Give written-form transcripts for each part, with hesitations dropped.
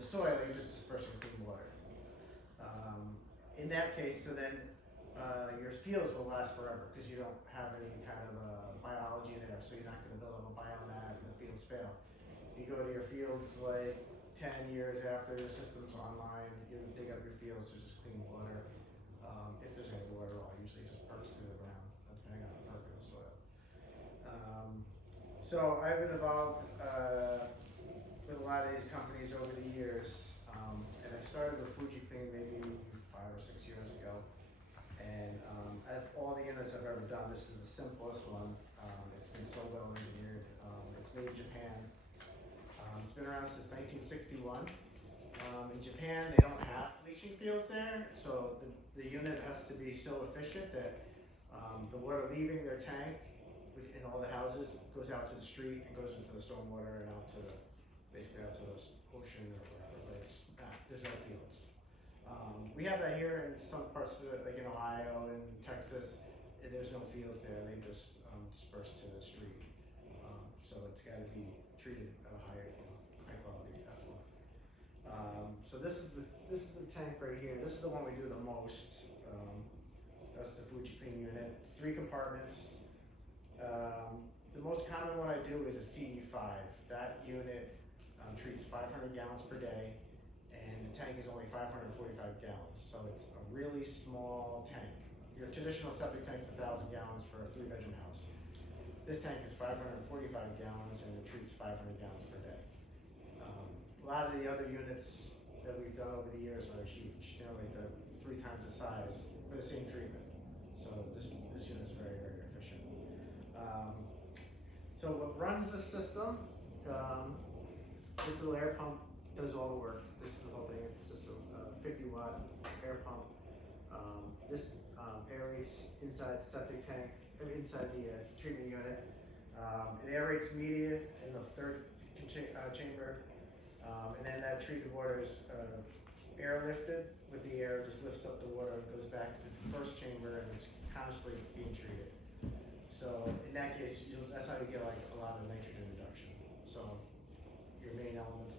the soil, you're just dispersing clean water. In that case, so then your fields will last forever because you don't have any kind of biology in there, so you're not going to build up a biomat and the fields fail. You go to your fields like 10 years after your system's online, you dig up your fields, there's just clean water. If there's any water at all, usually just perks through the ground, depending on the perk of the soil. So I've been involved with a lot of these companies over the years, and I started with FujiClean maybe 5 or 6 years ago. And out of all the units I've ever done, this is the simplest one. It's been so well engineered. It's made in Japan. It's been around since 1961. In Japan, they don't have leaching fields there, so the unit has to be so efficient that the water leaving their tank in all the houses goes out to the street and goes into the stormwater and out to basically out to the ocean or wherever, but there's no fields. We have that here in some parts of it, like in Ohio and Texas. There's no fields there; they just disperse to the street. So it's got to be treated at a high quality effluent. So this is the tank right here. This is the one we do the most. That's the FujiClean unit. It's 3 compartments. The most common one I do is a CE5. That unit treats 500 gallons per day, and the tank is only 545 gallons. So it's a really small tank. Your traditional septic tank is 1,000 gallons for a 3-bedroom house. This tank is 545 gallons, and it treats 500 gallons per day. A lot of the other units that we've done over the years are huge. Like they're 3 times the size for the same treatment. So this unit is very, very efficient. So what runs the system, this little air pump does all the work. This is the whole thing. It's just a 50-watt air pump. This aerates inside the septic tank, inside the treatment unit. It aerates media in the 3rd chamber, and then that treated water is airlifted. With the air, just lifts up the water and goes back to the 1st chamber, and it's constantly being treated. So in that case, that's how you get like a lot of nitrogen reduction. So your main elements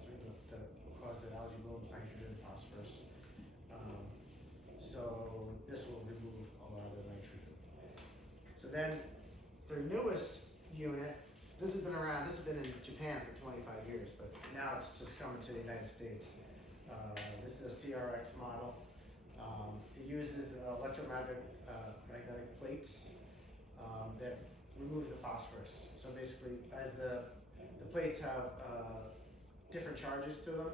that cause the algae blooms, nitrogen, phosphorus. So this will remove a lot of the nitrogen. So then their newest unit, this has been around, this has been in Japan for 25 years, but now it's just coming to the United States. This is a CRX model. It uses magnetic plates that remove the phosphorus. So basically, as the plates have different charges to them,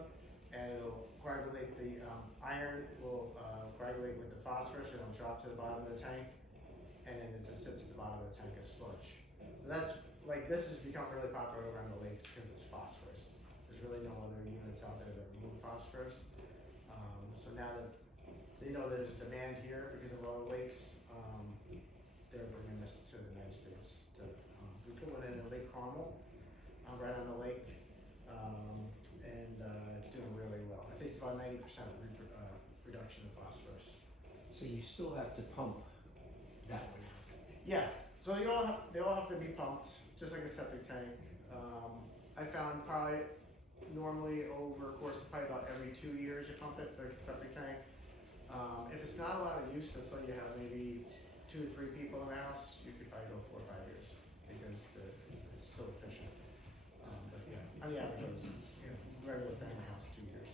and it'll coagulate, the iron will coagulate with the phosphorus, and it'll drop to the bottom of the tank, and then it just sits at the bottom of the tank as sludge. So that's like, this has become really popular around the lakes because it's phosphorus. There's really no other units out there that remove phosphorus. So now that they know there's demand here because of all the lakes, they're bringing this to the United States. We put one in Lake Carmel, right on the lake, and it's doing really well. I think it's about 90% reduction in phosphorus. So you still have to pump that one out? Yeah, so they all have to be pumped, just like a septic tank. I found probably normally over a course of probably about every 2 years you pump it, like a septic tank. If it's not a lot of use, let's say you have maybe 2 or 3 people in the house, you could probably go 4 or 5 years because it's so efficient. But yeah, on the average, regular family house, 2 years.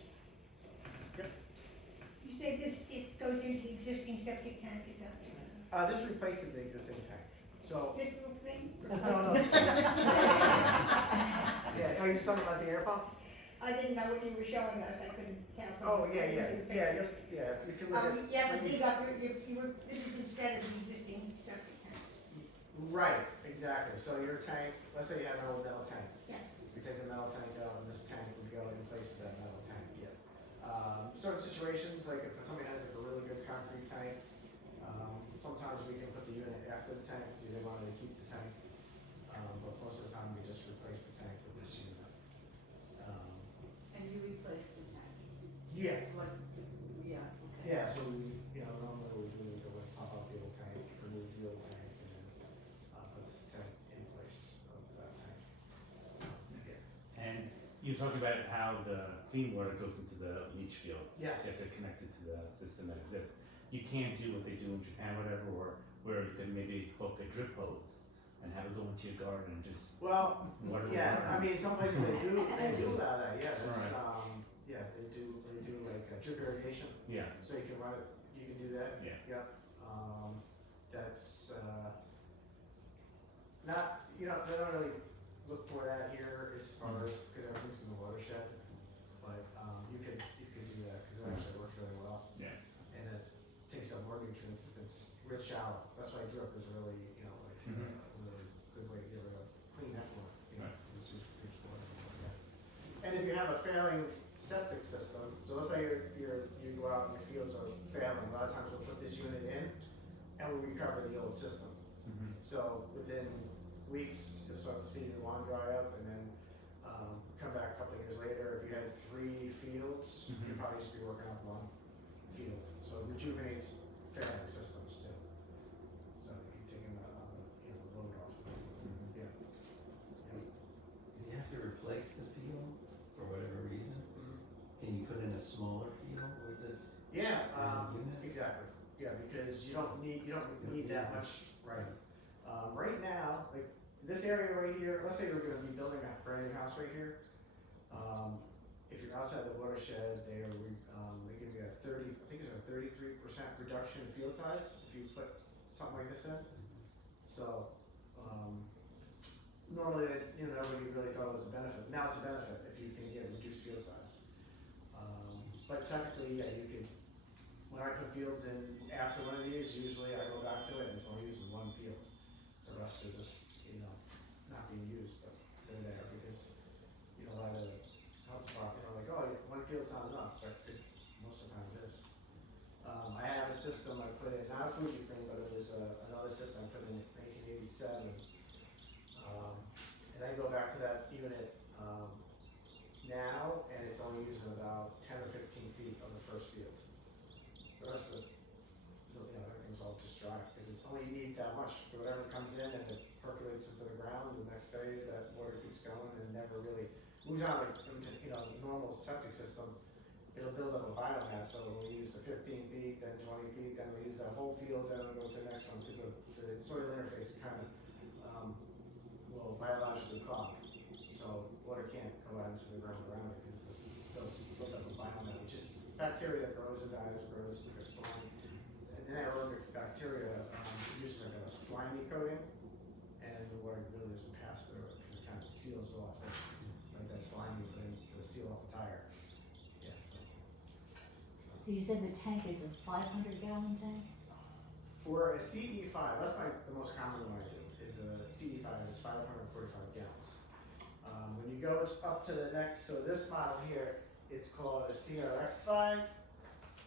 Good. You say it goes into the existing septic tank, is that? This replaces the existing tank. So This little thing? no. Yeah. Are you talking about the air pump? I didn't know when you were showing us, I couldn't tell. Oh yeah. You can look at. Yeah, but dig up, this is instead of the existing septic tank. Right, exactly. So your tank, let's say you have an old metal tank. Yeah. We take the metal tank out, and this tank would go in place of that metal tank. Yeah. Certain situations, like if somebody has like a really good concrete tank, sometimes we can put the unit after the tank if they wanted to keep the tank. But most of the time, we just replace the tank with this unit. And you replace the tank? Yeah. Like, yeah, okay. Yeah. So we, normally we would go and pop out the old tank, remove the old tank, and then put this tank in place of that tank. Yeah. And You're talking about how the clean water goes into the leach field. Yes. You have to connect it to the system that exists. You can't do what they do in Japan, whatever, or where you can maybe hook a drip hose and have it go into your garden and just Well, water the yeah, I garden. mean, some places they do allow that, yeah, it's, Right. yeah, they do like drip irrigation, Yeah, so you can run it, you can do that. yeah. Yep, that's, not, you know, they don't really look for that here as far as, cause everything's in the watershed, but, you could do that, cause it actually works really well. Yeah. And it takes up more nutrients if it's real shallow, that's why drip is really, you know, like, Mhm. a really good way to get rid of clean effluent, you know, Right. it's just water and stuff like that. And if you have a failing septic system, so let's say you go out and your fields are failing, a lot of times we'll put this unit in and we'll recover the old system. Mm-hmm. So within weeks, you'll start to see the lawn dry up and then, come back a couple of years later, if you had 3 fields, you'd Mhm. probably just be working off 1 field. So it rejuvenates failing systems too. So you're taking the, you know, the load off. Mm-hmm. Yeah. Do you have to replace the field for whatever reason? Can you put in a smaller field with this Yeah, unit? exactly. Yeah, because you don't need that much, right? Right now, like this area right here, let's say we're gonna be building a brand new house right here. If you're outside the watershed, they give you a 33% reduction in field size if you put something like this in. So, normally, nobody really thought it was a benefit. Now it's a benefit if you can get reduced field size. But technically, yeah, you could, when I put fields in after one of these, usually I go back to it and it's only using 1 field. The rest are just, not being used, but they're there because, a lot of the health department, like, oh, 1 field's not enough, but most of the time it is. I have a system I put in, not a FujiClean, but it was another system I put in 1987. And I go back to that unit, now, and it's only using about 10 or 15 feet of the first field. The rest of it, everything's all just dry, because it only needs that much. Whatever comes in and it percolates into the ground, the next day that water keeps going and never really moves on. Like, normal septic system, it'll build up a biomass, so we'll use the 15 feet, then 20 feet, then we'll use that whole field, then we'll go to the next one, because the soil interface kind of will biologically clog. So water can't go out into the ground around it because it's just built up a biomass, which is bacteria that grows and dies, grows like a slime. And anaerobic bacteria produces like a slimy coating, and the water really doesn't pass through it because it kind of seals off, like that slime you put in to seal off the tire. Yeah, So you said the tank is a 500-gallon tank? for a CD5, that's the most common one I do, is a CD5, it's 545 gallons. When you go up to the next, so this model here, it's called a CRX5.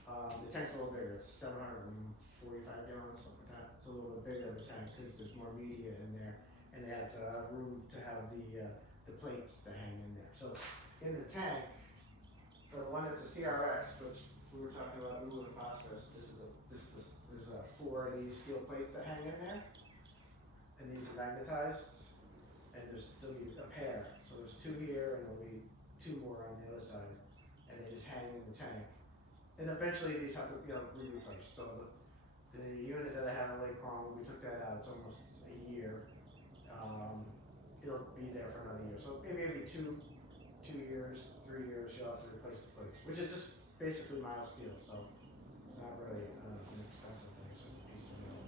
The tank's a little bigger, it's 745 gallons, something like that. It's a little bit bigger of a tank because there's more media in there, and they had to have room to have the plates to hang in there. So in the tank, for the one that's a CRX, which we were talking about blue and phosphorus, there's 4 of these steel plates that hang in there, and these are magnetized, and there'll be a pair. So there's 2 here, and there'll be 2 more on the other side, and they just hang in the tank. And eventually these have to, be replaced. So the unit that I have in Lake Carmel, we took that out. It's almost a year. It'll be there for another year. So maybe every 2 years, 3 years, you'll have to replace the plates, which is just basically mild steel. So it's not really an expensive thing. It's just a piece of metal.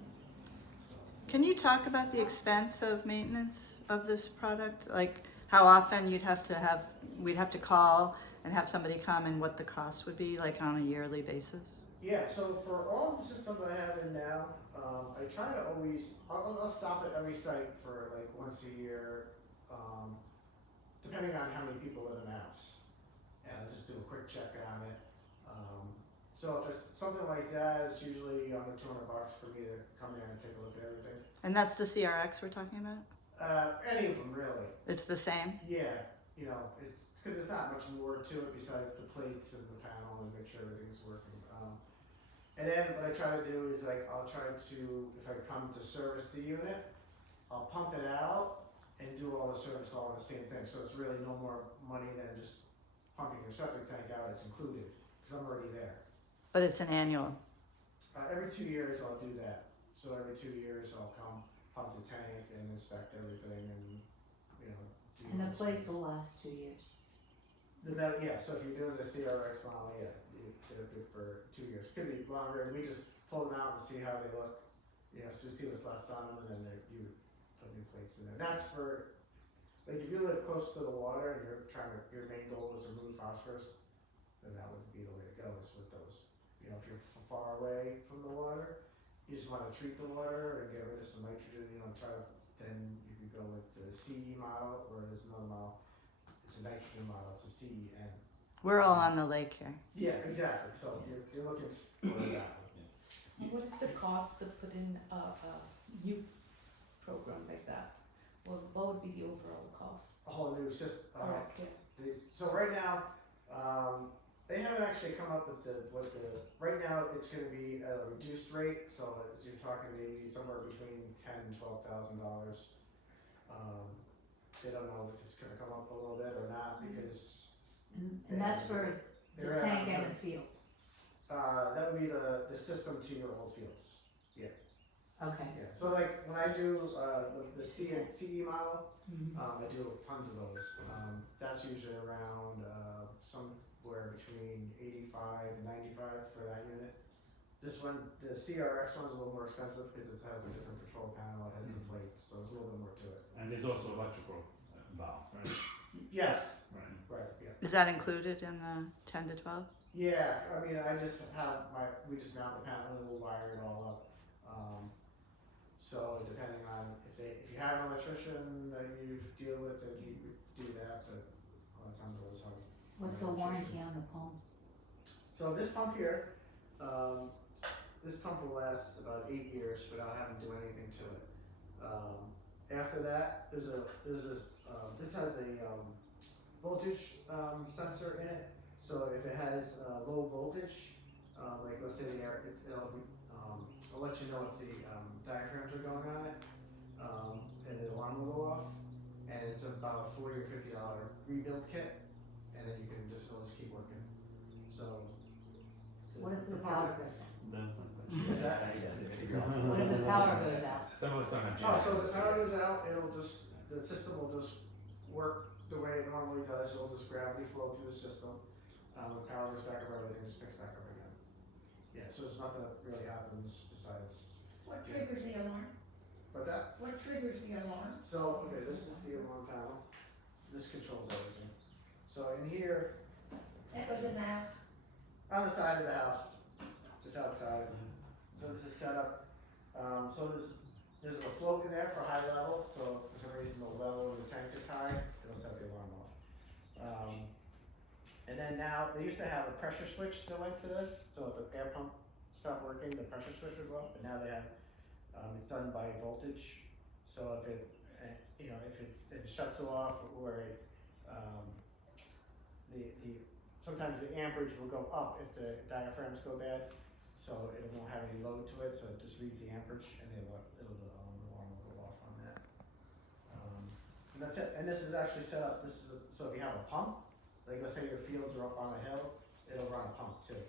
So. Can you talk about the expense of maintenance of this product? Like how often we'd have to call and have somebody come, and what the cost would be, like on a yearly basis? Yeah, so for all the systems I have in now, I try to always, I'll stop at every site for like once a year, depending on how many people live in the house. And I'll just do a quick check on it. So if it's something like that, it's usually under $200 for me to come there and take a look at everything. And that's the CRX we're talking about? Any of them really. It's the same? Yeah, it's because there's not much more to it besides the plates and the panel and make sure everything's working. And then what I try to do is I'll try to, if I come to service the unit, I'll pump it out and do all the service all in the same thing, so it's really no more money than just pumping your septic tank out, it's included, cause I'm already there. But it's an annual. Every 2 years I'll do that, so every 2 years I'll come pump the tank and inspect everything and, you know. do And the those plates things. will last 2 years. Yeah, so if you're doing the CRX model, yeah, they're good for 2 years, could be longer, and we just pull them out and see how they look, you know, so see what's left on them, and then you would put new plates in there. That's for, like, if you live close to the water and your main goal is to remove phosphorus, then that would be the way to go, is with those. You know, if you're far away from the water, you just wanna treat the water and get rid of some nitrogen, you know, then you could go with the CE model, or there's another model, it's a nitrogen model, it's a CEN. We're all on the lake here. Yeah, exactly, so you're looking for that one. And what is the cost to put in a new program like that? What would be the overall cost? A whole new system, Correct, yeah. so right now, they haven't actually come up with right now it's gonna be at a reduced rate, so as you're talking maybe somewhere between $10,000 and $12,000. They don't know if it's gonna come up a little bit or not, because And that's for the they're tank at- and the field. that would be the system to your old fields. Okay. Yeah, so like when I do the CE model, Mhm. I do tons of those. That's usually around somewhere between 85 and 95 for that unit. This one, the CRX one is a little more expensive because it has a different control panel, it has the plates, so there's a little bit more to it. And there's also electrical involved, right? Yes, Right. right, yeah. Is that included in the 10 to 12? Yeah, I mean, I just have we just mount the panel and we'll wire it all up. So depending on if you have an electrician that you deal with, then you would do that, but a lot of times we'll just have. What's the warranty on the pump? So this pump here, this pump will last about 8 years without having to do anything to it. After that, this has a voltage sensor in it. So if it has low voltage, like let's say it'll let you know if the diaphragms are going on it, and the alarm will go off. And it's about a $40 or $50 rebuild kit, and then it'll just keep working. So. What if the power goes out? That was my Is that- question. What if the power goes out? Some of it's on a Oh, so if the power goes out, the system will just work the way it normally does, it'll just gravity flow through the system. When power goes back up, everything just picks back up again. Yeah, so there's nothing that really happens besides, What triggers the alarm? what's that? What triggers the alarm? So, okay, this is the alarm panel, this controls everything. So in here, That goes in the house? on the side of the house, just outside. So this is set up, so there's a float in there for high level, so if for some reason the level of the tank is high, it'll set the alarm off. And then now, they used to have a pressure switch that went to this, so if the air pump stopped working, the pressure switch would go off, but now they have, it's done by voltage. So if it shuts off, or sometimes the amperage will go up if the diaphragms go bad, so it won't have any load to it, so it just reads the amperage, and the alarm will go off on that. And that's it, and this is actually set up, so if you have a pump, like let's say your fields are up on a hill, it'll run a pump too.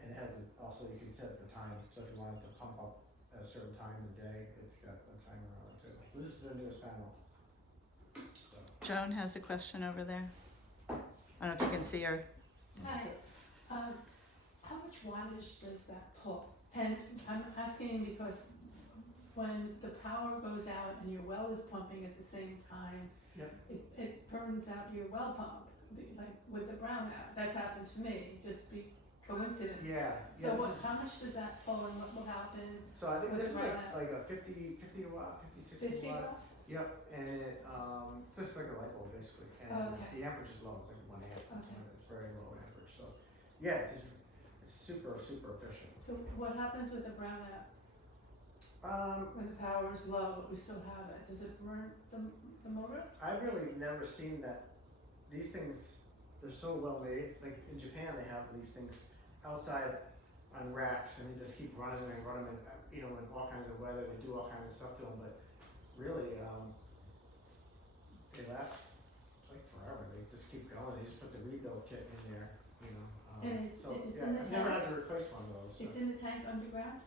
And it has also, you can set the time, so if you wanted to pump up at a certain time of the day, it's got a timer on it too. So this is the newest panels. So. Joan has a question over there. I don't know if you can see her. Hi, how much wattage does that pull? And I'm asking because when the power goes out and your well is pumping at the same time, Yep. it burns out your well pump, like with the brownout. That's happened to me, just be coincidence. Yeah. So yes. how much does that pull and what will happen? So I think with this is the brownout? like a 50 watt, 50, 60 50 watt. watt? Yep, and it's just like a light bulb basically, and Okay. the amperage is low, it's like 1 amp, Okay. it's very low amperage, so, yeah, it's super efficient. So what happens with the brownout? When the power is low, but we still have it, does it burn the motor? I've really never seen that, these things, they're so well made, like in Japan they have these things outside on racks and they just keep running and running and, in all kinds of weather, they do all kinds of stuff to them, but really, they last like forever, they just keep going, they just put the rebuild kit in there, you know, And it's- so, it's yeah, in the I've never tank? had to replace one of those, so. It's in the tank underground?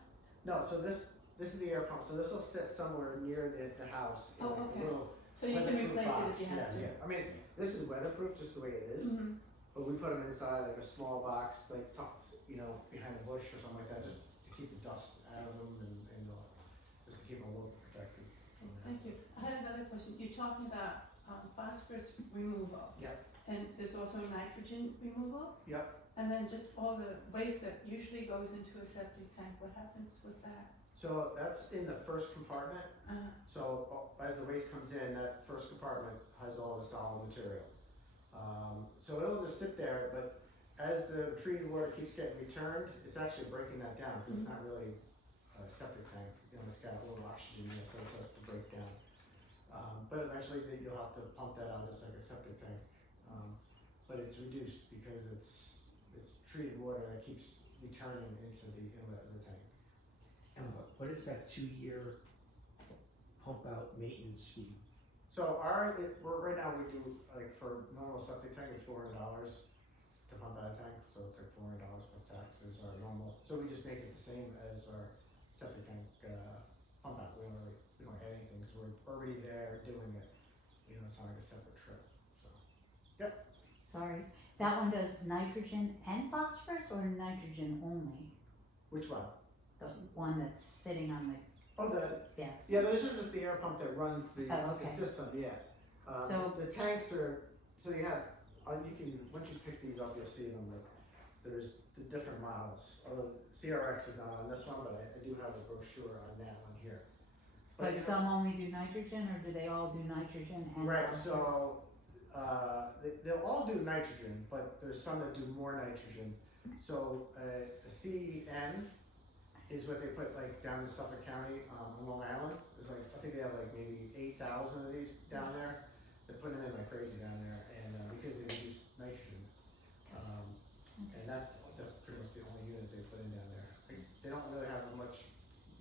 No, so this is the air pump, so this will sit somewhere near the house in Oh, like a okay. little So you can weatherproof replace it box. if you have to? Yeah, I mean, this is weatherproof just the way it is, Mhm. but we put them inside like a small box, like tucked, you know, behind a bush or something like that, just to keep the dust out of them and just to keep them a little protected from that. Thank you. I had another question. You're talking about phosphorus removal. Yep. And there's also nitrogen removal? Yep. And then just all the waste that usually goes into a septic tank, what happens with that? So that's in the first compartment. Uh, So as the waste comes in, that first compartment has all the solid material. So it'll just sit there, but as the treated water keeps getting returned, it's actually breaking that down, because it's not really a septic tank, you know, it's got a little oxygen in it, so it starts to break down. But eventually you'll have to pump that out just like a septic tank. But it's reduced because it's treated water that keeps returning into the inlet of the tank. And what is that 2-year pump out maintenance fee? So right now we do, like for normal septic tank, it's $400 to pump out a tank, so it's like $400 plus taxes are normal. So we just make it the same as our septic tank, pump out, we don't add anything, because we're already there doing it. You know, it's not like a separate trip, so. Sorry, that one does nitrogen and phosphorus or nitrogen only? Which one? The one that's sitting on the, Oh, yeah, this is just the air pump that runs the Oh, okay. system, yeah. So- The tanks are, so you have, you can, once you pick these up, you'll see them, like, there's the different models. Although CRX is not on this one, but I do have a brochure on that one here. but you know- some only do nitrogen, or do they all do nitrogen and Right, phosphorus? so, they'll all do nitrogen, but there's some that do more nitrogen. So, a CN is what they put like down in Suffolk County, on Long Island. There's like, I think they have like maybe 8,000 of these down there. They're putting them in like crazy down there, and, because they reduce nitrogen. And that's pretty much the only unit they put in down there. They don't really have much,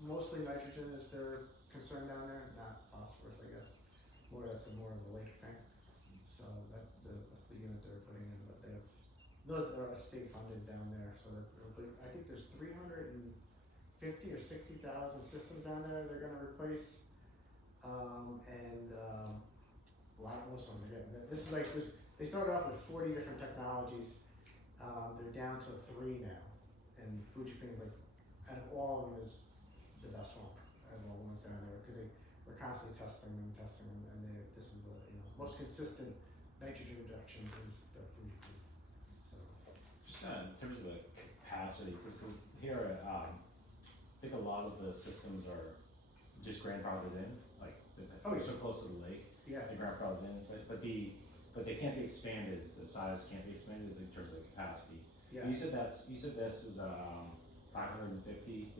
mostly nitrogen is their concern down there, not phosphorus, I guess. That's more of a lake thing. So that's the unit they're putting in, but they have, those are state funded down there, so I think there's 350 or 60,000 systems down there they're gonna replace. Most of them are getting, this is like, they started off with 40 different technologies, they're down to 3 now. And FujiClean is like, out of all of them is the best one, out of all the ones down there, because we're constantly testing them, and this is the, you know, most consistent nitrogen reduction is the FujiClean, so. Just in terms of the capacity, because here, I think a lot of the systems are just grandfathered in, like, Oh, they're yeah. so close to the lake, Yeah, they're grandfathered in, but they can't be expanded, the size can't be expanded in terms of capacity. yeah. You said this is, 550,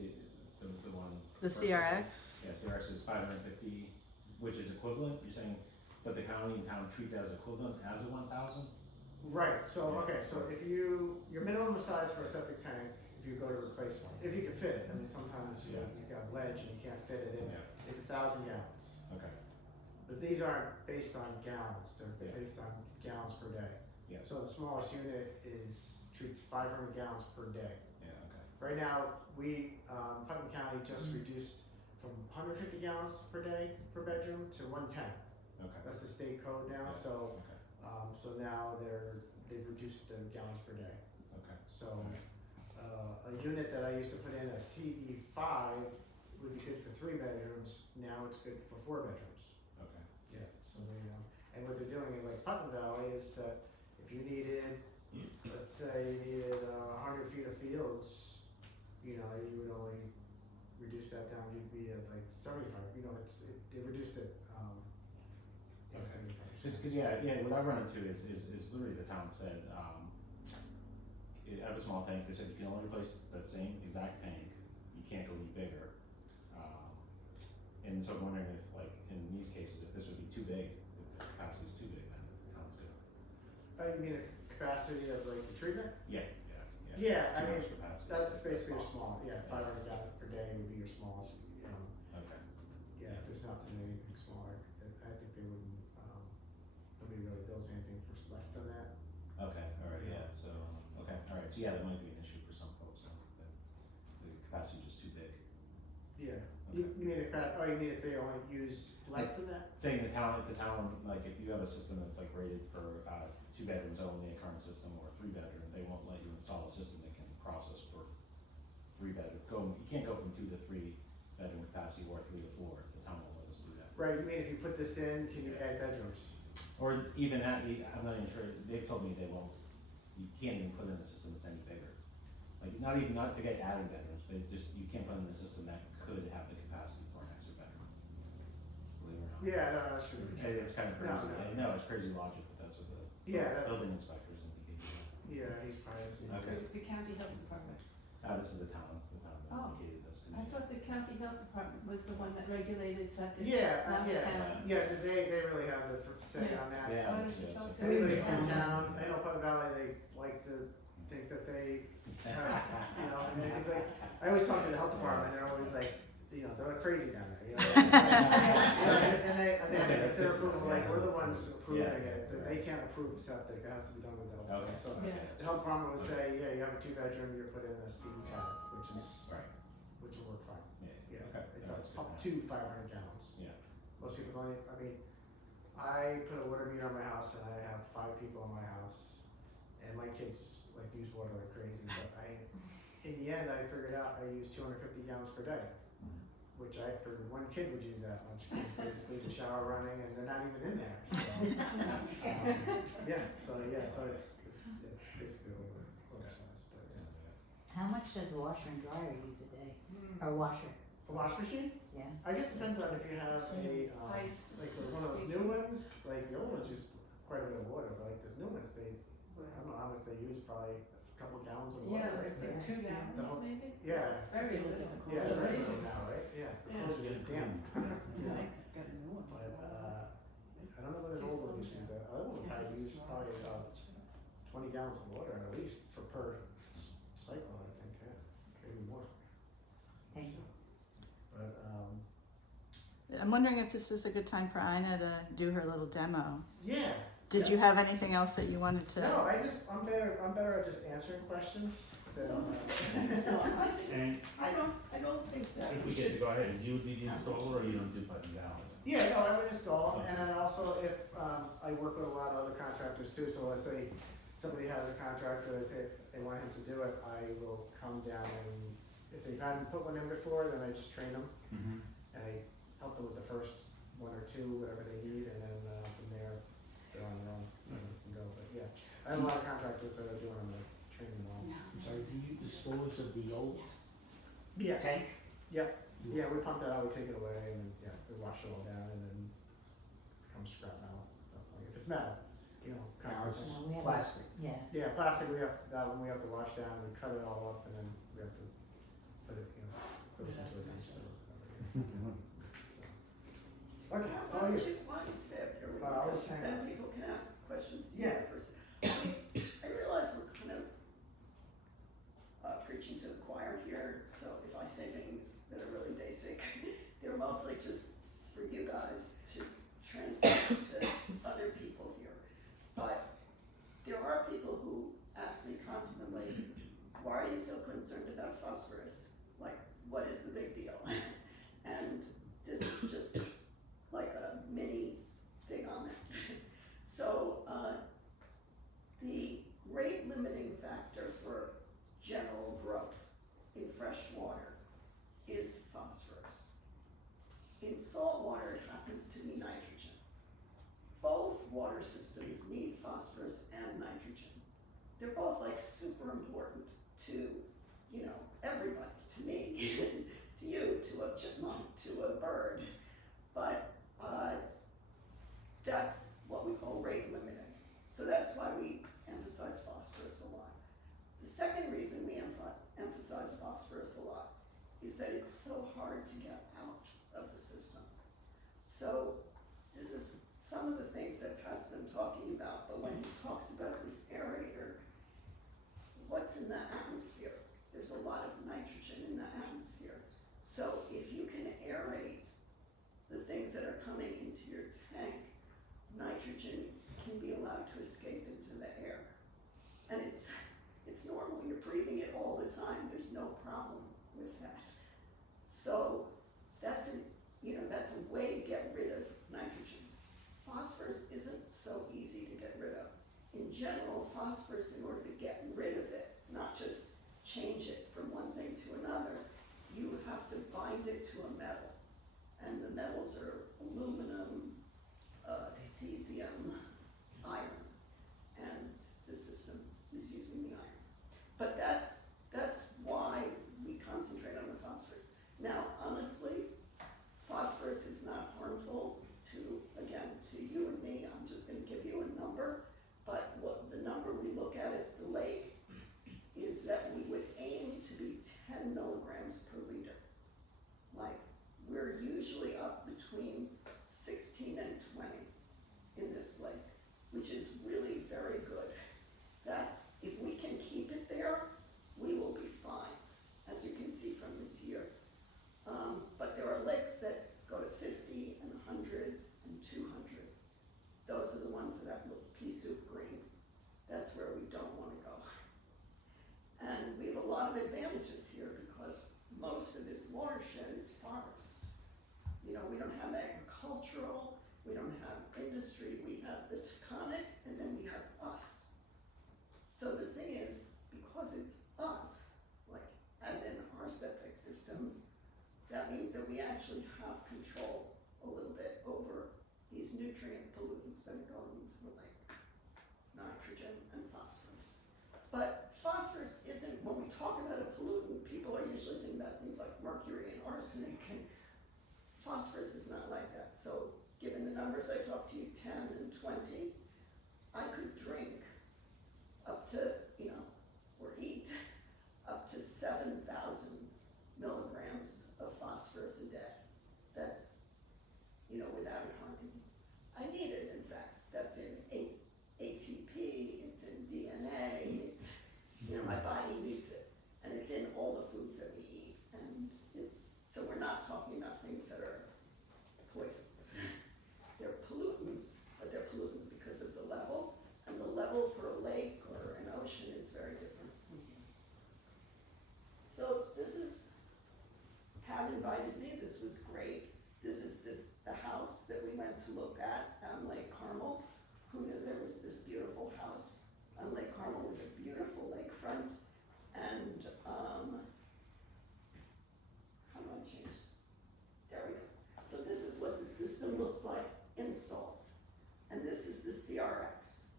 the one. The first CRX? system. Yeah, CRX is 550, which is equivalent, you're saying, but the county and town treat that as equivalent as a 1,000? Right, so, okay, so if your minimum size for a septic tank, if you go to replace one, if you can fit it, I mean, sometimes you got ledge and you can't fit it in, Yeah. it's 1,000 gallons. Okay, But these aren't based on gallons, they're Yeah. based on gallons per day. Yeah. So the smallest unit treats 500 gallons per day. yeah, okay. Right now, Putnam County just reduced from 150 gallons per day per bedroom to 110. Okay, That's the state code now, Yeah. so, okay, so now they've reduced the gallons per day. okay. So, a unit that I used to put in, a CE5, would be good for 3 bedrooms, now it's good for 4 bedrooms. Okay. Yeah, so and what they're doing in like Putnam Valley is that if you needed, let's say you needed 100 feet of fields, you know, you would only reduce that down, you'd be at like 75, you know, they reduced it, yeah, Okay. 75%. Just cause what I run into is literally the town said, I have a small tank, they said you can only replace the same exact tank, you can't go any bigger. And so I'm wondering if like, in these cases, if this would be too big, if the capacity is too big, then the town's good. You mean the capacity of like the treatment? Yeah. Yeah, It's I too mean, much capacity. That's basically your small, 500 gallons per day would be your smallest, Okay, yeah, if there's anything smaller, I think they wouldn't, fills anything for less than that. Okay, alright, yeah, so, okay, alright, so yeah, that might be an issue for some folks, so the capacity is just too big. Yeah. Okay. You mean you mean if they only use less than that? Saying if the town, like, if you have a system that's like rated for, 2 bedrooms only, a current system, or a 3 bedroom, they won't let you install a system that can process for 3 bedroom, you can't go from 2 to 3 bedroom capacity or 3 to 4, the town won't let us do that. Right, you mean if you put this in, can you add bedrooms? Or even that, I'm not even sure, they've told me they won't, you can't even put in a system that's any bigger. Like, not forget adding bedrooms, but you can't put in a system that could have the capacity for an extra bedroom. Believe it or not. Yeah, no, that's true. It's kind of No, crazy, no. no, it's crazy logic, but that's what the Yeah, building inspectors indicate. yeah, he's probably seen Okay. this. The county health department. This is the town Oh. indicated this to me. I thought the county health department was the one that regulated septic, Yeah, not the yeah, town. yeah, they really have the say on that. Yeah, Why that's- don't you yeah, tell that's- them? Anybody from Yeah. town, I know Putnam Valley, they like to think that they have, you know, I mean, it's like, I always talk to the health department, they're always like, you know, they're like crazy down there, you know? And they have to get their approval, like, we're the ones approving it, that they can't approve the septic, it has to be done with the health Okay. department. So Yeah. the health department would say, yeah, you have a 2 bedroom, you're put in a CE5, Right, which will work fine. yeah, Yeah, okay. it's Yeah, that's good up to to 500 gallons. Yeah. Most people only, I mean, I put a water meter on my house and I have 5 people in my house, and my kids like use water like crazy, but in the end, I figured out I use 250 gallons per day, which I figured one kid would use that much, because they just leave the shower running and they're not even in there, so, so it's basically oversized, but yeah. How much does a washer and dryer use a day? Or washer? A wash machine? Yeah. I guess it depends on if you have like one of those new ones, like the old ones use quite a bit of water, but like those new ones, I don't know how much they use, probably a couple gallons of water, Yeah, right? like 2 The gallons whole- maybe? Yeah, It's very little. yeah, it's very little now, right? Yeah, the Yeah. clothes are getting damn. Got a new one. But, I don't know what an old one uses, but the other one probably use probably about 20 gallons of water at least per cycle, I think, yeah, maybe more. Thank you. But, I'm wondering if this is a good time for Ina to do her little demo. yeah. Did you have anything else that you wanted to? No, I'm better at just answering questions than, And I don't think that if we get to go ahead, you would be the installer or you don't do button down? Yeah, no, I would install, and then also if, I work with a lot of other contractors too, so let's say somebody has a contractor, they say they want him to do it, I will come down and, if they hadn't put one in before, then I just train them, Mm-hmm. and I help them with the first 1 or 2, whatever they need, and then, from there, they're on their own, and can go, but yeah. I have a lot of contractors that are doing them, I train them all. I'm sorry, do you dispose of the old Yeah, tank? yeah, we pump that out, we take it away, and then, yeah, we wash it all down, and then it becomes scrap metal. If it's metal, you know, Now it's concrete. just No, we have- plastic. Yeah. Yeah, plastic, that one we have to wash down, we cut it all up, and then we have to put it, goes into a dumpster. Okay, it's all you. Why don't you stay up here with me, I'll because just hang then out. people can ask questions to Yeah. you first. I realize we're kind of preaching to the choir here, so if I say things that are really basic, they're mostly just for you guys to translate to other people here. But there are people who ask me constantly, why are you so concerned about phosphorus? Like, what is the big deal? And this is just like a mini thing on it. So, the rate limiting factor for general growth in fresh water is phosphorus. In salt water, it happens to be nitrogen. Both water systems need phosphorus and nitrogen. They're both like super important to, everybody, to me, to you, to a chipmunk, to a bird. But that's what we call rate limiting. So that's why we emphasize phosphorus a lot. The second reason we emphasize phosphorus a lot is that it's so hard to get out of the system. So this is some of the things that Pat's been talking about, but when he talks about this aerator, what's in the atmosphere? There's a lot of nitrogen in the atmosphere. So if you can aerate the things that are coming into your tank, nitrogen can be allowed it's normal, you're breathing it all the time, there's no problem with that. So that's that's a way to get rid of nitrogen. Phosphorus isn't so easy to get rid of. In general, phosphorus, in order to get rid of it, not just change it from one thing to another, you have to bind it to a metal. And the metals are aluminum, cesium, iron, and the system is using the iron. But that's why we concentrate on the phosphorus. Now, honestly, phosphorus is not harmful to you and me. I'm just gonna give you a number, but what the number we look at the lake is that we would aim to be 10 milligrams per liter. Like, we're usually up between 16 and 20 in this lake, which is really very good. That if we can keep it there, we will be fine, as you can see from this year. But there are lakes that go to 50 and 100 and 200. Those are the ones that have pea soup green. That's where we don't want to go. And we have a lot of advantages here because most of this watershed is forest. We don't have agricultural, we don't have industry, we have the taconic, and then we have us. So the thing is, because it's us, like as in our septic systems, that means that we actually have control a little bit over these nutrient pollutants that go into the lake, nitrogen and phosphorus. But phosphorus isn't, when we talk about a pollutant, people are usually thinking about things like mercury and arsenic, and phosphorus is not like that. So given the numbers I talked to you, 10 and 20, I could drink up to, or eat up to 7,000 milligrams of phosphorus a day. That's, without it harming me. I need it, in fact. That's in ATP, it's in DNA, it's, my body needs it. And it's in all the foods that we eat. And so we're not talking about things that are poisons. They're pollutants, but they're pollutants because of the level. And the level for a lake or an ocean is very different. So Pat invited me, this was great. This is the house that we went to look at on Lake Carmel. Who knew there was this beautiful house on Lake Carmel with a beautiful lakefront? And, how do I change? There we go. So this is what the system looks like installed. And this is the CRX.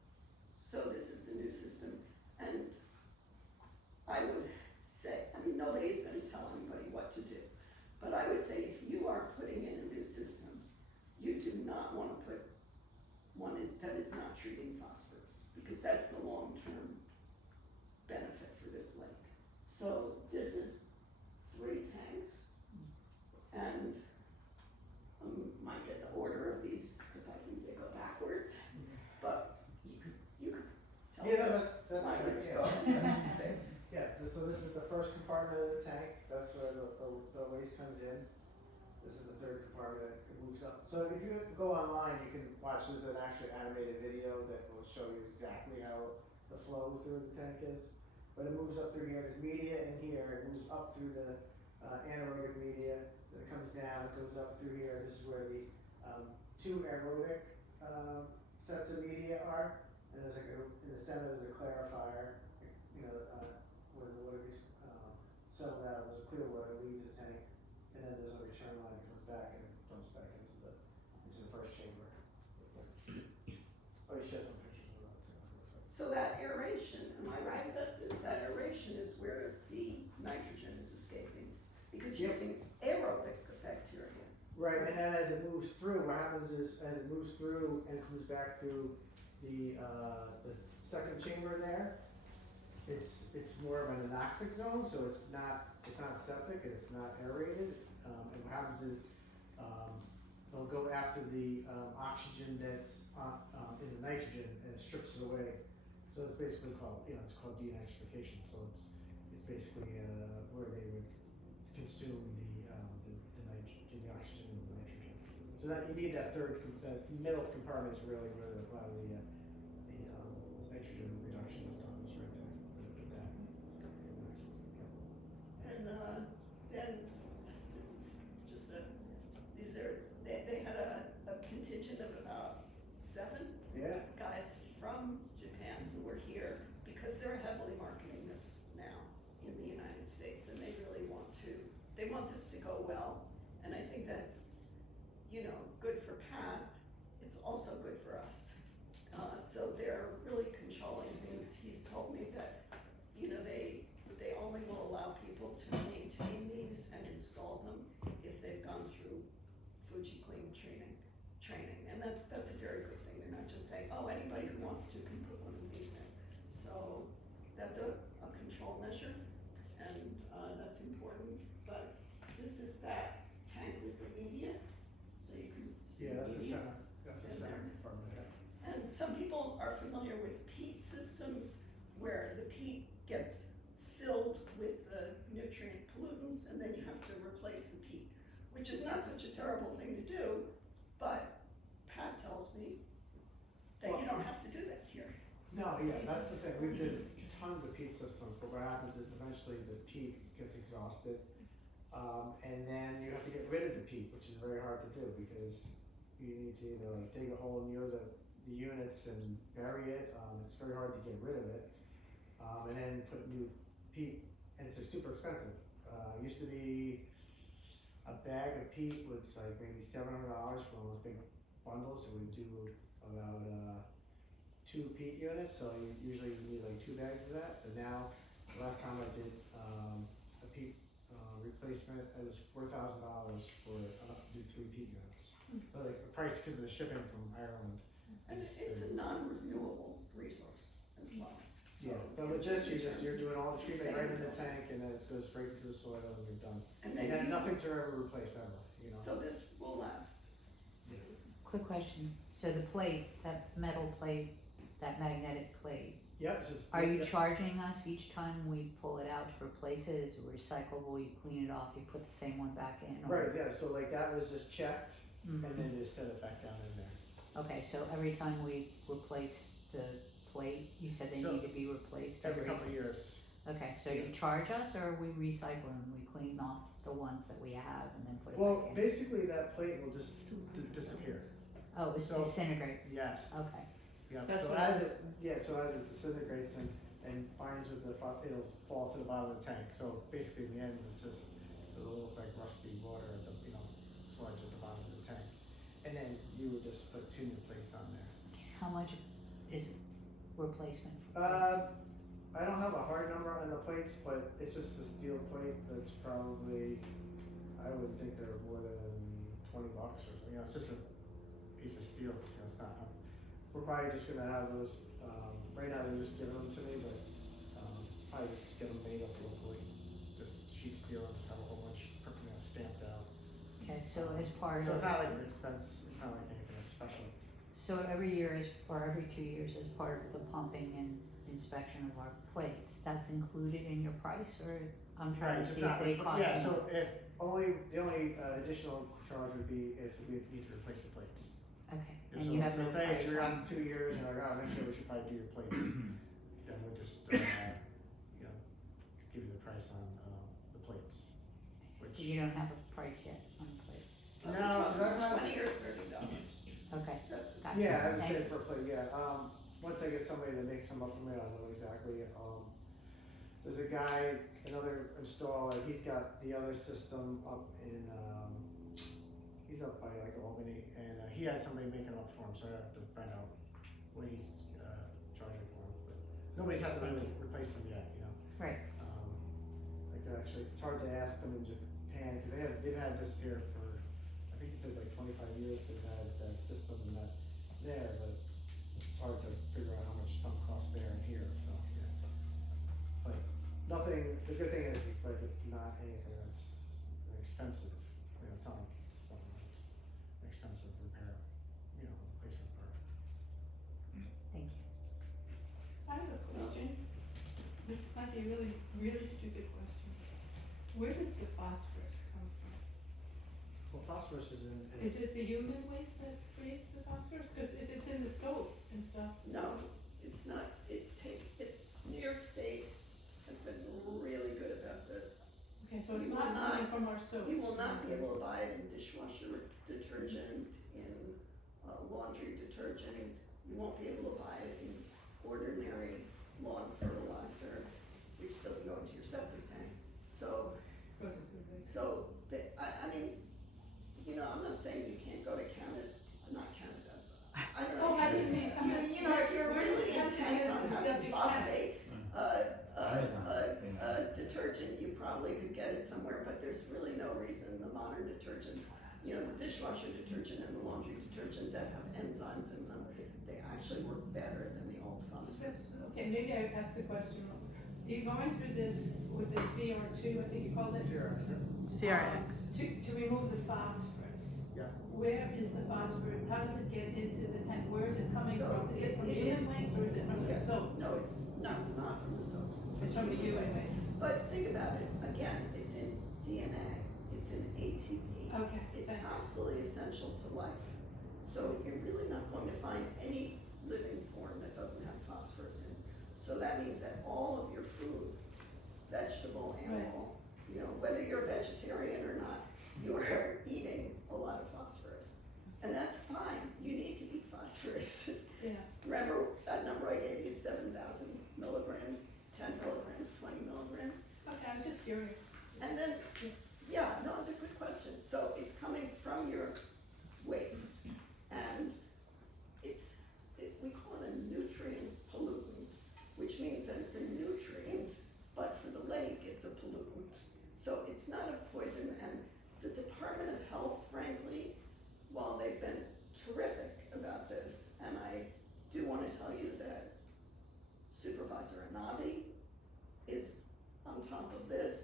So this is the new system. And I would say, nobody's gonna tell anybody what to do. But I would say if you are putting in a new system, you do not wanna put one that is not treating phosphorus, because that's the long-term benefit for this lake. So this is 3 tanks, and might get the order of these, because I think they go backwards, but you could tell us. That's Mine right, would yeah. go ahead and say. So this is the first compartment of the tank, that's where the waste comes in. This is the third compartment, it moves up. So if you go online, you can watch, there's an actually animated video that will show you exactly how the flow through the tank is. But it moves up through here, there's media in here, it moves up through the anaerobic media, then it comes down, it goes up through here, this is where the 2 aerobic sets of media are. And there's in the center there's a clarifier, where the water gets settled out, there's a clear water leaves the tank, and then there's a return line that comes back and dumps back into the first chamber. Oh, you showed some pictures of that too. So that aeration, am I right about this? That aeration is where the nitrogen is escaping, because you're using aerobic bacteria. Right, and then as it moves through, what happens is, as it moves through and comes back through the second chamber there, it's more of an anoxic zone, so it's not septic and it's not aerated. And what happens is they'll go after the oxygen that's in the nitrogen and it strips it away. So it's basically called it's called denitrification. So it's basically where they would consume the oxygen and the nitrogen. So that you need that that middle compartment is really where a lot of the nitrogen reduction is done, is right there. that's a control measure, and, that's important, but this is that tank with the media, so you can see Yeah, the that's the media. center, that's the in center there. department, yeah. And some people are familiar with peat systems, where the peat gets filled with the nutrient pollutants, and then you have to replace the peat, which is not such a terrible thing to do, but Pat tells me that you don't have to do that here. No, yeah, that's the thing, we did tons of peat systems, but what happens is eventually the peat gets exhausted. And then you have to get rid of the peat, which is very hard to do, because you need to either like dig a hole near the units and bury it, it's very hard to get rid of it. And then put new peat, and it's just super expensive. Used to be a bag of peat was like maybe $700 for those big bundles, so we do about 2 peat units, so you usually need like 2 bags of that. But now, the last time I did a peat replacement, it was $4,000 for do 3 peat units. But like the price because of the shipping from Ireland. And it's a non-renewable resource as well. So Yeah, but with this, you're doing all the treatment right in the sustainable. tank, and then it goes straight into the soil, and you're done. And And then then you, nothing to ever replace ever, you know. so this will last. Quick question, so the plate, that metal plate, that magnetic plate, Yep, it's just. are you yep. charging us each time we pull it out to replace it? Is it recyclable, you clean it off, you put the same one back in? or- Right, yeah, so like that was just checked, Mhm. and then just set it back down in there. Okay, so every time we replace the plate, you said they So, need to be replaced Every couple of years. Okay, so you charge us or we recycle them, we clean off the ones that we have and then put it Well, back in? basically that plate will just disappear. Oh, it so- disintegrates, Yes. okay, Yeah, That's so what as it disintegrates and binds with it'll fall to the bottom of the tank. So basically in the end, it's just, it'll look like rusty water at the, sludge at the bottom of the tank. And then you would just put 2 new plates on there. how much is replacement for? I don't have a hard number on the plates, but it's just a steel plate that's probably, I would think they're more than $20 or something, it's just a piece of steel, it's not, we're probably just gonna have those, right now they're just giving them to me, but, probably just get them made up locally, just sheet steel and just have a whole bunch, stamped out. Okay, so as part So of, it's not like an expense, it's not like anything special. so every year is, or every 2 years as part of the pumping and inspection of our plates, that's included in your price, or I'm trying to just see if not they cost yeah, more? so if the only additional charge would be is we need to replace the plates. Okay, If and so- you have so no say price if you're on, on 2 years and you're like, oh, next year we should probably do your plates, then we'll just, give you the price on, the plates, which. you don't have a price yet on the plate, No, We're talking that- $20 or $30. okay, That's, gotcha. Yeah, I would Thank say you. per plate, yeah, once I get somebody to make some up for me, I'll know exactly, there's a guy, another installer, he's got the other system up in, he's up by like Albany, and, he had somebody make it up for him, so I have to find out what he's, charging for him, but nobody's had to really replace them yet, Right, Like actually, it's hard to ask them in Japan, cause they've had this here for, I think it said like 25 years, they've had that system and that there, but it's hard to figure out how much some costs there and here, so, yeah. But nothing, the good thing is, it's like, it's not anything that's expensive, it's not like it's something that's an expensive repair, replacement part. thank you. I have a question. This might be a really, really stupid question. Where does the phosphorus come from? Well, phosphorus is in. Is it the human waste that creates the phosphorus? Cause if it's in the soap and stuff. no, it's not, it's New York State has been really good about this. Okay, so it's We not will coming not- from our soaps. You will not be able to buy it in dishwasher detergent, in laundry detergent. You won't be able to buy it in ordinary lawn fertilizer, which doesn't go into your septic tank. So, Goes into the- I mean, I'm not saying you can't go to Canada, not Canada. I don't know. Oh, I didn't mean, If you're where really does it have to intent get on to the having septic tank? phosphate, Amazon, detergent, you probably could get it somewhere, but there's really no reason, the modern detergents, the dishwasher detergent and the laundry detergent that have enzymes in them, they actually work better than the old phosphate. Okay, maybe I asked the question wrong. you're going through this with the CR2, I think you called it? CRX. To remove the phosphorus. Yeah. Where is the phosphorus, how does it get into the tank, where is it coming So from? Is it from the it is- human waste or is it from the Yeah. soaps? No, it's not from the soaps. It's from the human waste. But think about it, again, it's in DNA, it's in ATP. Okay, It's thanks. absolutely essential to life. So you're really not going to find any living form that doesn't have phosphorus in. So that means that all of your food, vegetable, animal, you know, whether you're a vegetarian or not, you are eating a lot of phosphorus. And that's fine, you need to eat phosphorus. Yeah. Remember that number I gave you, 7,000 milligrams, 10 milligrams, 20 milligrams? Okay, I was just curious. And then, yeah, no, it's a good question. So it's coming from your waste, and we call it a nutrient pollutant, which means that it's a nutrient, but for the lake, it's a pollutant. So it's not a poison, and the Department of Health, frankly, while they've been terrific about this, and I do want to tell you that Supervisor Anabi is on top of this,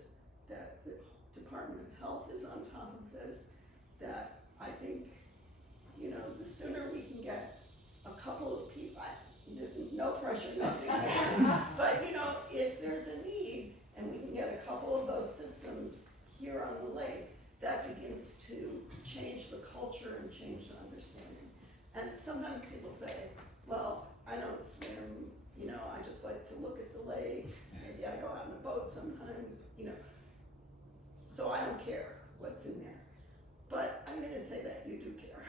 that the Department of Health is on top of this, that I think, you know, the sooner we can get a couple of people, no pressure, nothing. But, you know, if there's a need and we can get a couple of those systems here on the lake, that begins to change the culture and change the understanding. And sometimes people say, well, I don't swim, you know, I just like to look at the lake, maybe I go out in a boat sometimes, you know. So I don't care what's in there. But I'm gonna say that you do care.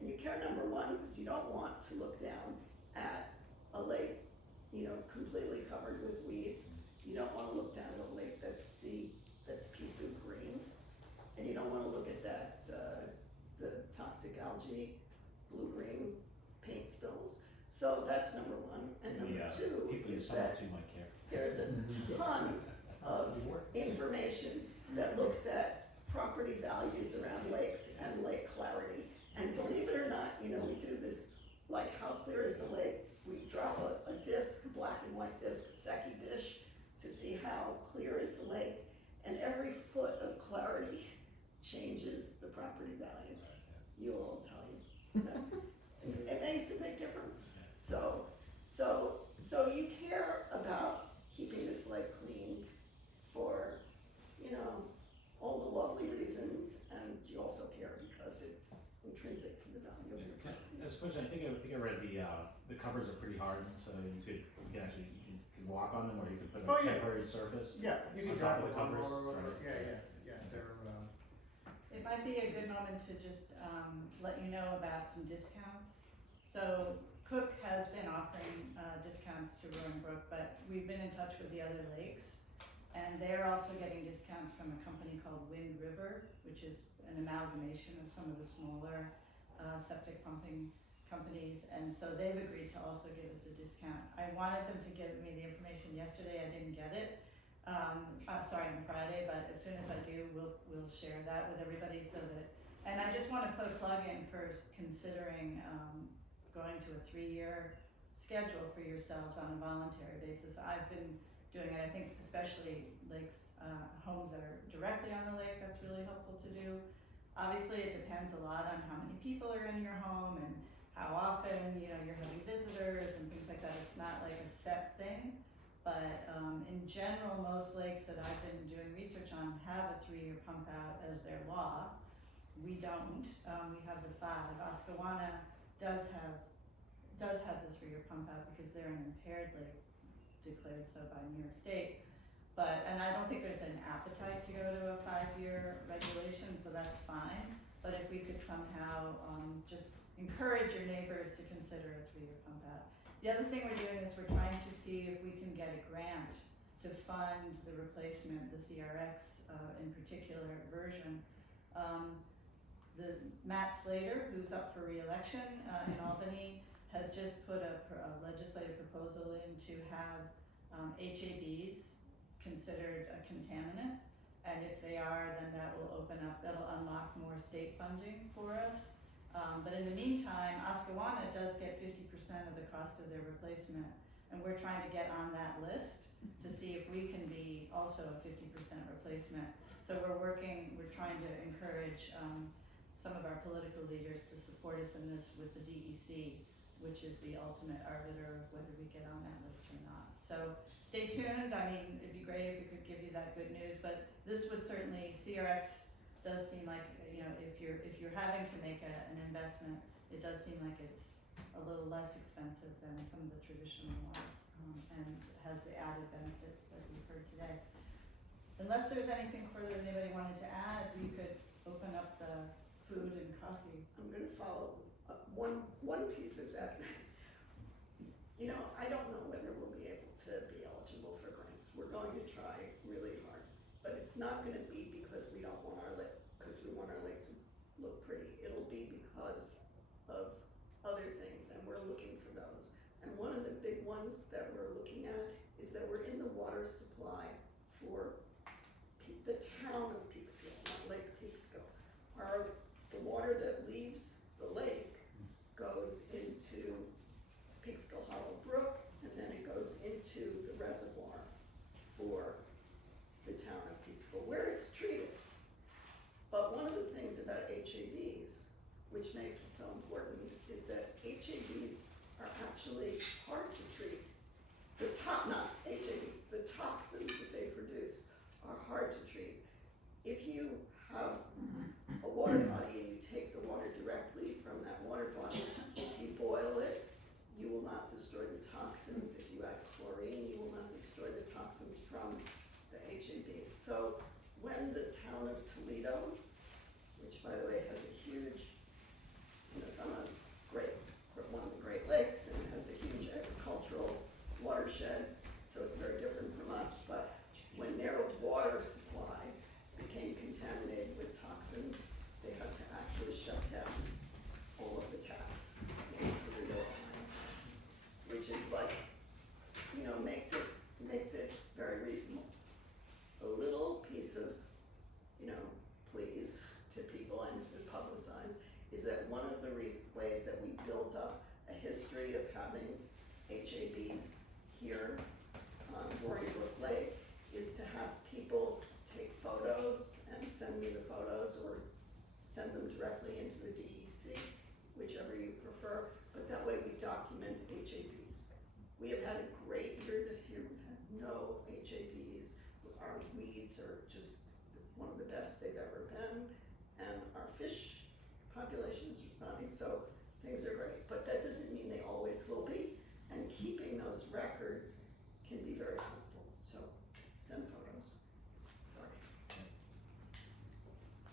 And you care, number one, because you don't want to look down at a lake, you know, completely covered with weeds. You don't wanna look down at a lake that's pea soup green. And you don't wanna look at that, the toxic algae, blue-green paint spills. So that's number one. And number two People in is that Summer might care. there's a ton of information that looks at property values around lakes and lake clarity. And believe it or not, you know, we do this, like how clear is the lake? We drop a disc, a black and white disc, a Secchi dish, to see how clear is the lake. And every foot of clarity changes the property values. You will tell you. It makes a big difference. So you care about keeping this lake clean for, you know, all the lovely reasons, and you also care because it's intrinsic to the value of your property. I suppose I think I read the covers are pretty hard, so you can walk on them, or you could put a Oh, yeah. temporary surface. Yeah, you On can top drop of the the covers, covers, right. yeah, they're, It might be a good moment to just let you know about some discounts. So Cook has been offering discounts to Roaring Brook, but we've been in touch with the other lakes, and they're also getting discounts from a company called Wind River, which is an amalgamation of some of the smaller septic pumping companies, and so they've agreed to also give us a discount. I wanted them to give me the information yesterday, I didn't get it. Sorry, on Friday, but as soon as I do, we'll share that with everybody so that, and I just wanna put a plug in for considering, going to a 3-year schedule for yourselves on a voluntary basis. I've been doing it, I think especially lakes, homes that are directly on the lake, that's really helpful to do. Obviously, it depends a lot on how many people are in your home and how often, you know, you're having visitors and things like that. It's not like a set thing. But in general, most lakes that I've been doing research on have a 3-year pump out as their law. We don't. We have the 5. Oscawana does have the 3-year pump out because they're an impaired lake, declared so by New York State. And I don't think there's an appetite to go to a 5-year regulation, so that's fine. But if we could somehow just encourage your neighbors to consider a 3-year pump out. The other thing we're doing is we're trying to see if we can get a grant to fund the replacement, the CRX in particular version. Matt Slater, who's up for re-election in Albany, has just put a legislative proposal in to have HABs considered a contaminant. And if they are, then that will open up, that'll unlock more state funding for us. But in the meantime, Oscawana does get 50% of the cost of their replacement, and we're trying to get on that list to see estimate. So we're trying to encourage, some of our political leaders to support us in this with the DEC, which is the ultimate arbiter of whether we get on that list or not. So stay tuned. I mean, it'd be great if we could give you that good news, but this would certainly, CRX does seem like, you know, if you're having to make an investment, it does seem like it's a little less expensive than some of the traditional ones, and has the added benefits that we've heard today. Unless there's anything further anybody wanted to add, we could open up the food and coffee. I'm gonna follow up one piece of that. You know, I don't know whether we'll be able to be eligible for grants. We're going to try really hard, but it's not gonna be because we don't want our lake, because we want our lake to look pretty. It'll be because of other things, and we're looking for those. And one of the big ones that we're looking at is that we're in the water supply for the town of Peekskill, not Lake Peekskill. The water that leaves the lake goes into Peekskill Hollow Brook, and then it goes into the reservoir for the town of Peekskill, where it's treated. But one of the things about HABs, which makes it so important, is that HABs are actually hard to treat. Not HABs, the toxins that they produce are hard to treat. If you have a water body and you take the water directly from that water body, if you boil it, you will not destroy the toxins. If you add chlorine, you will not destroy the toxins from the HABs. So when the town of Toledo, which by the way has a huge, you know, it's on one of the Great Lakes, and it has a huge agricultural watershed, so it's very different from us, but when their water supply became contaminated with toxins, they had to actually shut down all of the taps in Toledo, Ohio, which is like, you know, makes it very reasonable. A little piece of, you know, please to people and to publicize is that one of the ways that we built up a history of having HABs here on Bolingbrook Lake is to have people take photos and send me the photos, or send them directly into the DEC, whichever you prefer, but that way we document HABs. We have had a great year this year. We've had no HABs. Our weeds are just one of the best they've ever been, and our fish population is responding, so things are great. But that doesn't mean they always will be, and keeping those records can be very helpful, so send photos. Sorry.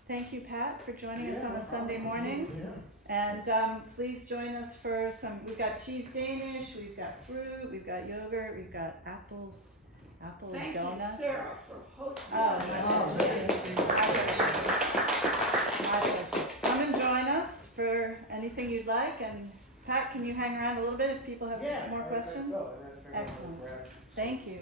Thank you, Pat, for joining us on a Sunday morning. And please join us for we've got cheese Danish, we've got fruit, we've got yogurt, we've got apples, Thank donuts. you, Sarah, for hosting Oh, us. Come and join us for anything you'd like, and Pat, can you hang around a little bit if people have more questions? Excellent. Thank you.